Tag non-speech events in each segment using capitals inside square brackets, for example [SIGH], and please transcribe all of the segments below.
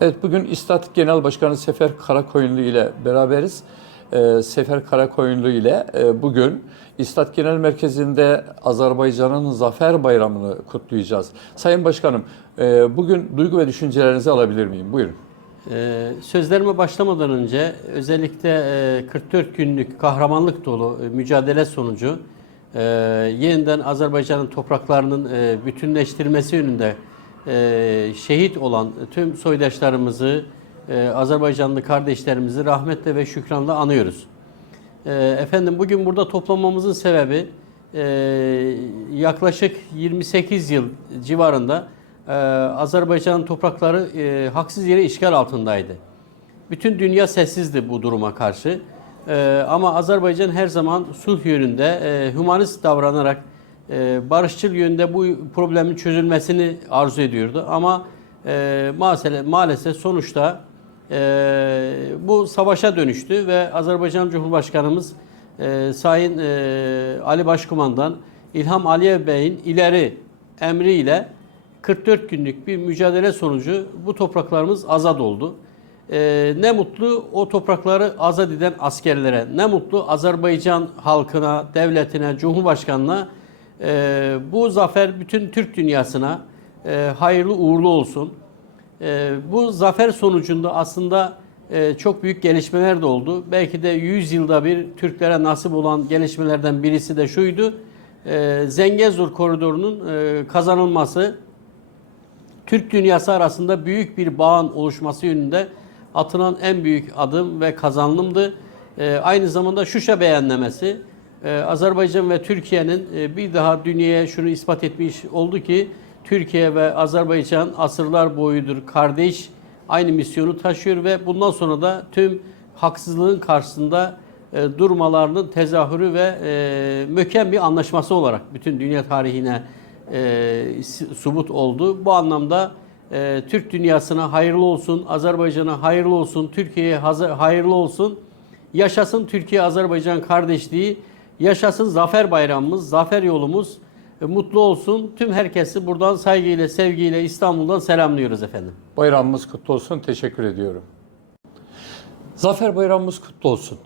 Evet bugün İstat Genel Başkanı Sefer Karakoyunlu ile beraberiz. Ee, Sefer Karakoyunlu ile e, bugün İstat Genel Merkezi'nde Azerbaycan'ın Zafer Bayramı'nı kutlayacağız. Sayın Başkanım e, bugün duygu ve düşüncelerinizi alabilir miyim? Buyurun. Ee, sözlerime başlamadan önce özellikle e, 44 günlük kahramanlık dolu e, mücadele sonucu e, yeniden Azerbaycan'ın topraklarının e, bütünleştirmesi yönünde e, şehit olan tüm soydaşlarımızı, e, Azerbaycanlı kardeşlerimizi rahmetle ve şükranla anıyoruz. E, efendim bugün burada toplanmamızın sebebi e, yaklaşık 28 yıl civarında e, Azerbaycan toprakları e, haksız yere işgal altındaydı. Bütün dünya sessizdi bu duruma karşı. E, ama Azerbaycan her zaman sulh yönünde, e, humanist davranarak barışçıl yönde bu problemin çözülmesini arzu ediyordu. Ama e, maalesef, maalesef sonuçta e, bu savaşa dönüştü ve Azerbaycan Cumhurbaşkanımız e, Sayın Ali Başkumandan İlham Aliyev Bey'in ileri emriyle 44 günlük bir mücadele sonucu bu topraklarımız azad oldu. Ee, ne mutlu o toprakları azad eden askerlere, ne mutlu Azerbaycan halkına, devletine, Cumhurbaşkanına. Ee, bu zafer bütün Türk dünyasına e, hayırlı uğurlu olsun. Ee, bu zafer sonucunda aslında e, çok büyük gelişmeler de oldu. Belki de 100 yılda bir Türklere nasip olan gelişmelerden birisi de şuydu. E, Zengezur koridorunun e, kazanılması Türk dünyası arasında büyük bir bağın oluşması yönünde atılan en büyük adım ve kazanımdı. Ee, aynı zamanda Şuşa beyannamesi e, Azerbaycan ve Türkiye'nin e, bir daha dünyaya şunu ispat etmiş oldu ki Türkiye ve Azerbaycan asırlar boyudur kardeş aynı misyonu taşıyor ve bundan sonra da tüm haksızlığın karşısında e, durmalarının tezahürü ve e, mökem bir anlaşması olarak bütün dünya tarihine subut oldu. Bu anlamda Türk dünyasına hayırlı olsun, Azerbaycan'a hayırlı olsun, Türkiye'ye hayırlı olsun. Yaşasın Türkiye-Azerbaycan kardeşliği, yaşasın zafer bayramımız, zafer yolumuz. E, mutlu olsun. Tüm herkesi buradan saygıyla, sevgiyle İstanbul'dan selamlıyoruz efendim. Bayramımız kutlu olsun. Teşekkür ediyorum. Zafer Bayramımız kutlu olsun.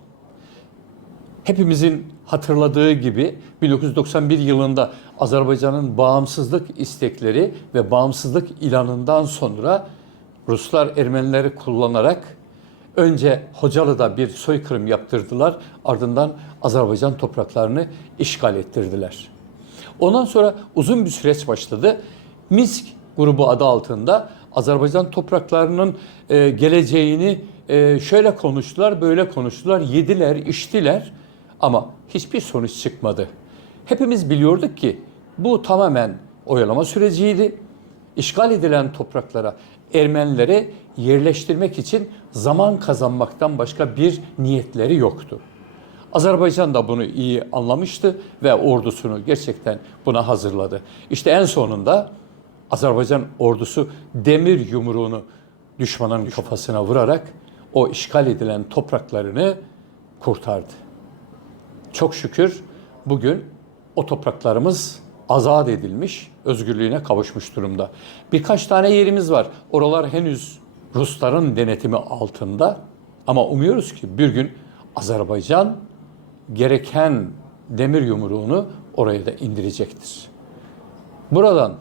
Hepimizin hatırladığı gibi 1991 yılında Azerbaycan'ın bağımsızlık istekleri ve bağımsızlık ilanından sonra Ruslar Ermenileri kullanarak önce Hocalı'da bir soykırım yaptırdılar, ardından Azerbaycan topraklarını işgal ettirdiler. Ondan sonra uzun bir süreç başladı. Minsk grubu adı altında Azerbaycan topraklarının e, geleceğini e, şöyle konuştular, böyle konuştular, yediler, içtiler ama hiçbir sonuç çıkmadı. Hepimiz biliyorduk ki bu tamamen oyalama süreciydi. İşgal edilen topraklara Ermenilere yerleştirmek için zaman kazanmaktan başka bir niyetleri yoktu. Azerbaycan da bunu iyi anlamıştı ve ordusunu gerçekten buna hazırladı. İşte en sonunda Azerbaycan ordusu demir yumruğunu düşmanın kafasına vurarak o işgal edilen topraklarını kurtardı. Çok şükür bugün o topraklarımız azat edilmiş, özgürlüğüne kavuşmuş durumda. Birkaç tane yerimiz var. Oralar henüz Rusların denetimi altında ama umuyoruz ki bir gün Azerbaycan gereken demir yumruğunu oraya da indirecektir. Buradan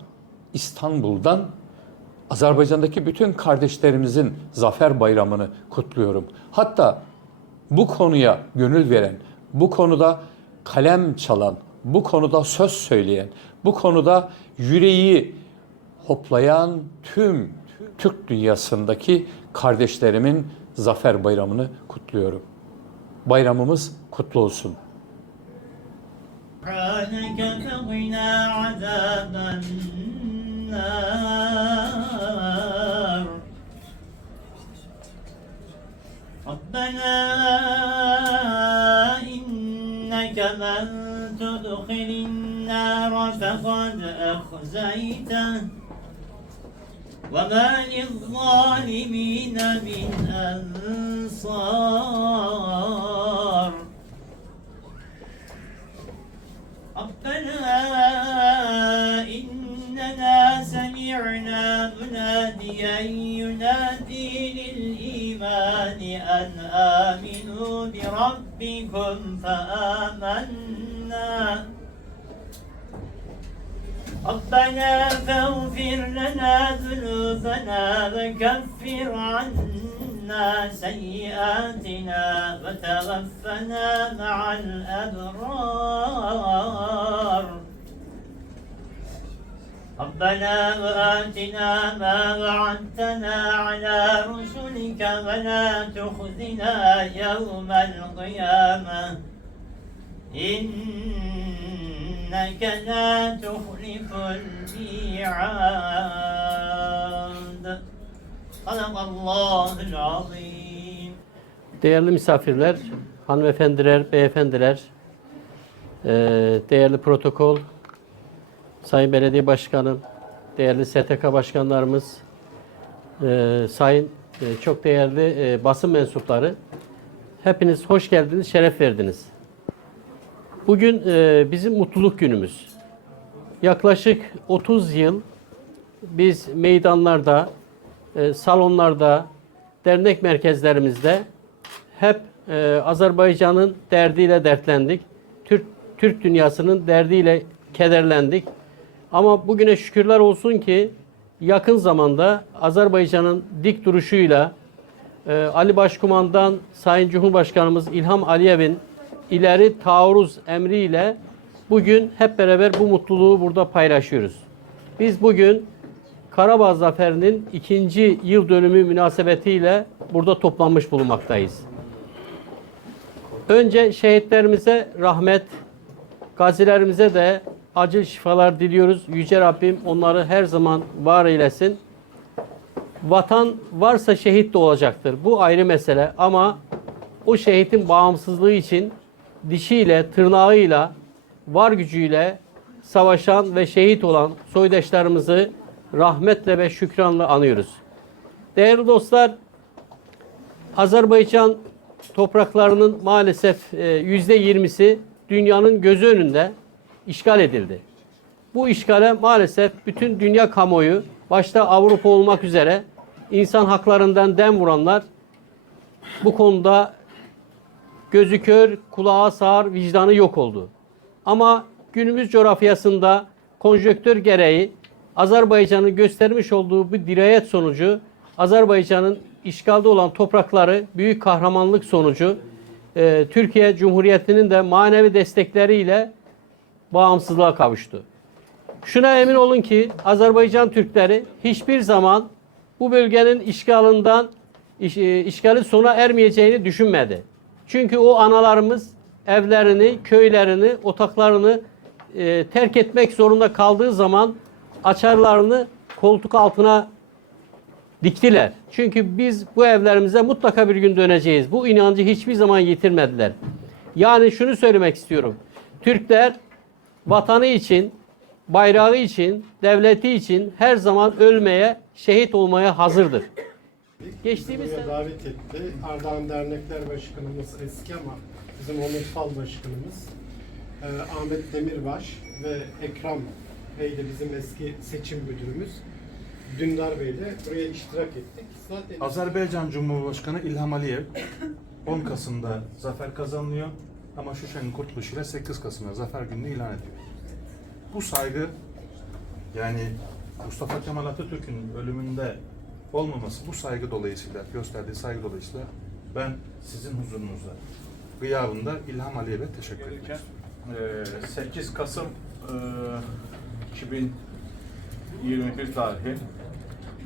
İstanbul'dan Azerbaycan'daki bütün kardeşlerimizin Zafer Bayramı'nı kutluyorum. Hatta bu konuya gönül veren, bu konuda kalem çalan, bu konuda söz söyleyen, bu konuda yüreği hoplayan tüm Türk dünyasındaki kardeşlerimin Zafer Bayramı'nı kutluyorum. Bayramımız kutlu olsun. سبحانك فقنا عذاب النار ربنا إنك من تدخل النار فقد أخزيته. وما للظالمين من أنصار. ربنا إننا سمعنا مناديا ينادي للإيمان أن آمنوا بربكم فآمنا. ربنا فاغفر لنا ذنوبنا وكفر عنا سيئاتنا وتوفنا مع الأبرار. ربنا وآتنا ما وعدتنا على رسلك ولا تخزنا يوم القيامة إنك لا تخلف الميعاد صدق الله العظيم Değerli misafirler, hanımefendiler, beyefendiler, eee, değerli protokol, Sayın Belediye Başkanım, değerli STK başkanlarımız, eee, sayın eee, çok değerli eee, basın mensupları, hepiniz hoş geldiniz, şeref verdiniz. Bugün eee, bizim mutluluk günümüz. Yaklaşık 30 yıl biz meydanlarda, e, salonlarda, dernek merkezlerimizde hep e, Azerbaycan'ın derdiyle dertlendik. Türk Türk dünyasının derdiyle kederlendik. Ama bugüne şükürler olsun ki yakın zamanda Azerbaycan'ın dik duruşuyla e, Ali Başkumandan Sayın Cumhurbaşkanımız İlham Aliyev'in ileri taarruz emriyle bugün hep beraber bu mutluluğu burada paylaşıyoruz. Biz bugün Karabağ Zaferi'nin ikinci yıl dönümü münasebetiyle burada toplanmış bulunmaktayız. Önce şehitlerimize rahmet, gazilerimize de acil şifalar diliyoruz. Yüce Rabbim onları her zaman var eylesin. Vatan varsa şehit de olacaktır. Bu ayrı mesele ama o şehitin bağımsızlığı için dişiyle, tırnağıyla, var gücüyle savaşan ve şehit olan soydaşlarımızı rahmetle ve şükranla anıyoruz. Değerli dostlar, Azerbaycan topraklarının maalesef e, yüzde yirmisi dünyanın gözü önünde işgal edildi. Bu işgale maalesef bütün dünya kamuoyu, başta Avrupa olmak üzere insan haklarından dem vuranlar bu konuda gözü kör, kulağı sağır, vicdanı yok oldu. Ama günümüz coğrafyasında konjöktör gereği Azerbaycan'ın göstermiş olduğu bu dirayet sonucu Azerbaycan'ın işgalde olan toprakları büyük kahramanlık sonucu e, Türkiye Cumhuriyeti'nin de manevi destekleriyle bağımsızlığa kavuştu. Şuna emin olun ki Azerbaycan Türkleri hiçbir zaman bu bölgenin işgalinden iş, e, işgalin sona ermeyeceğini düşünmedi. Çünkü o analarımız evlerini, köylerini, otaklarını e, terk etmek zorunda kaldığı zaman açarlarını koltuk altına diktiler. Çünkü biz bu evlerimize mutlaka bir gün döneceğiz. Bu inancı hiçbir zaman yitirmediler. Yani şunu söylemek istiyorum. Türkler vatanı için, bayrağı için, devleti için her zaman ölmeye, şehit olmaya hazırdır. Geçtiğimiz sene- davet etti. Ardahan Dernekler Başkanımız eski ama bizim onursal başkanımız e, Ahmet Demirbaş ve Ekrem Bey de bizim eski seçim müdürümüz. Dündar Bey ile buraya iştirak ettik. Zaten Azerbaycan Cumhurbaşkanı İlham Aliyev 10 Kasım'da zafer kazanılıyor ama Şuşa'nın kurtuluşuyla 8 Kasım'da zafer gününü ilan ediyor. Bu saygı yani Mustafa Kemal Atatürk'ün ölümünde olmaması bu saygı dolayısıyla gösterdiği saygı dolayısıyla ben sizin huzurunuzda gıyabında İlham Aliyev'e teşekkür. Ee, 8 Kasım e, 2021 tarihi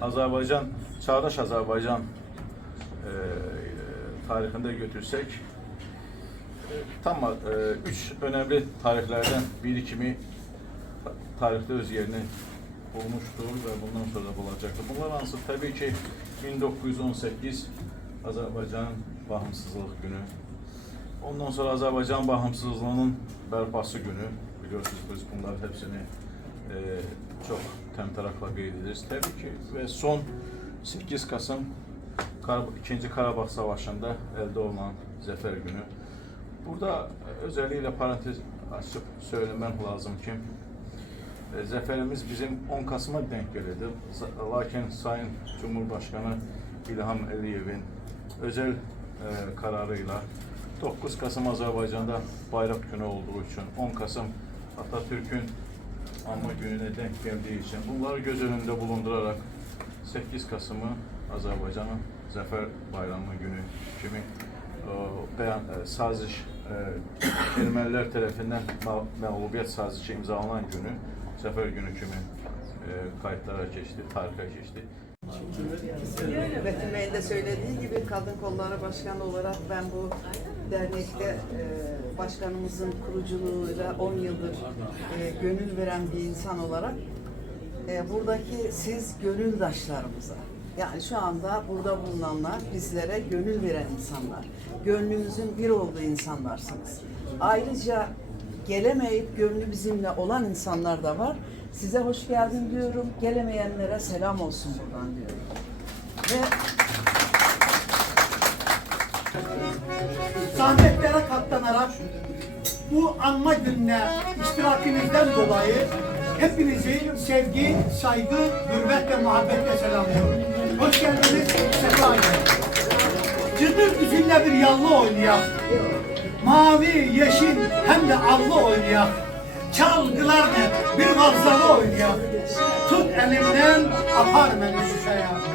Azerbaycan, Çağdaş Azerbaycan e, tarihinde götürsek e, tam 3 önemli tarihlerden biri kimi ta- tarihte öz yerini bulmuştur ve bundan sonra da bulacaktır. Bunlar arasında tabii ki 1918 Azerbaycan'ın bağımsızlık günü, Ondan sonra Azerbaycan bağımsızlığının bərpası günü biliyorsunuz biz bunların hepsini e, çok temtarakla qeyd ederiz. Tabii ki ve son 8 Kasım Kar 2. Karabağ Savaşı'nda elde olunan zəfər günü. Burada özellikle parantez açıp söylemek lazım ki E, Zaferimiz bizim 10 Kasım'a denk gelirdi. Lakin Sayın Cumhurbaşkanı İlham Əliyevin özel e, kararıyla 9 Kasım Azerbaycan'da bayrak günü olduğu için 10 Kasım Atatürk'ün anma gününe denk geldiği için bunları göz önünde bulundurarak 8 Kasım'ı Azerbaycan'ın Zafer Bayramı günü kimi e, beyan, e, saziş e, [COUGHS] Ermeniler tarafından ma- mağlubiyet sazişi imzalanan günü Zafer günü kimi e, kayıtlara geçti, tarihe geçti. Metin Bey'in de söylediği gibi Kadın Kolları Başkanı olarak ben bu dernekte e, başkanımızın kuruculuğuyla 10 yıldır e, gönül veren bir insan olarak e, buradaki siz gönüldaşlarımıza yani şu anda burada bulunanlar bizlere gönül veren insanlar. Gönlümüzün bir olduğu insanlarsınız. Ayrıca gelemeyip gönlü bizimle olan insanlar da var. Size hoş geldin diyorum. Gelemeyenlere selam olsun buradan diyorum. Ve zahmetlere katlanarak bu anma gününe iştirakinizden dolayı hepinizi sevgi, saygı, hürmet ve muhabbetle selamlıyorum. Hoş geldiniz, sefa edin. Cırdır üzümle bir yallı oynayak. Mavi, yeşil hem de allı oynayak. Çalgılar ne? Bir vazzalı oynayak. Tut elimden, apar beni şuşaya.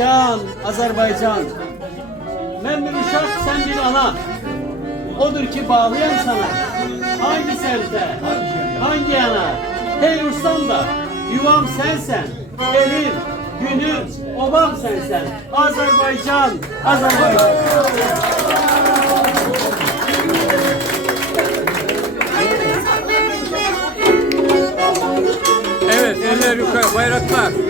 Azerbaycan, Azerbaycan. Ben bir uşak, sen bir ana. Odur ki bağlayan sana. Hangi semte, hangi yana? Hey Ruslan da, yuvam sensen. Elim, günüm, obam sensen. Azerbaycan, Azerbaycan. Evet, eller yukarı, bayraklar.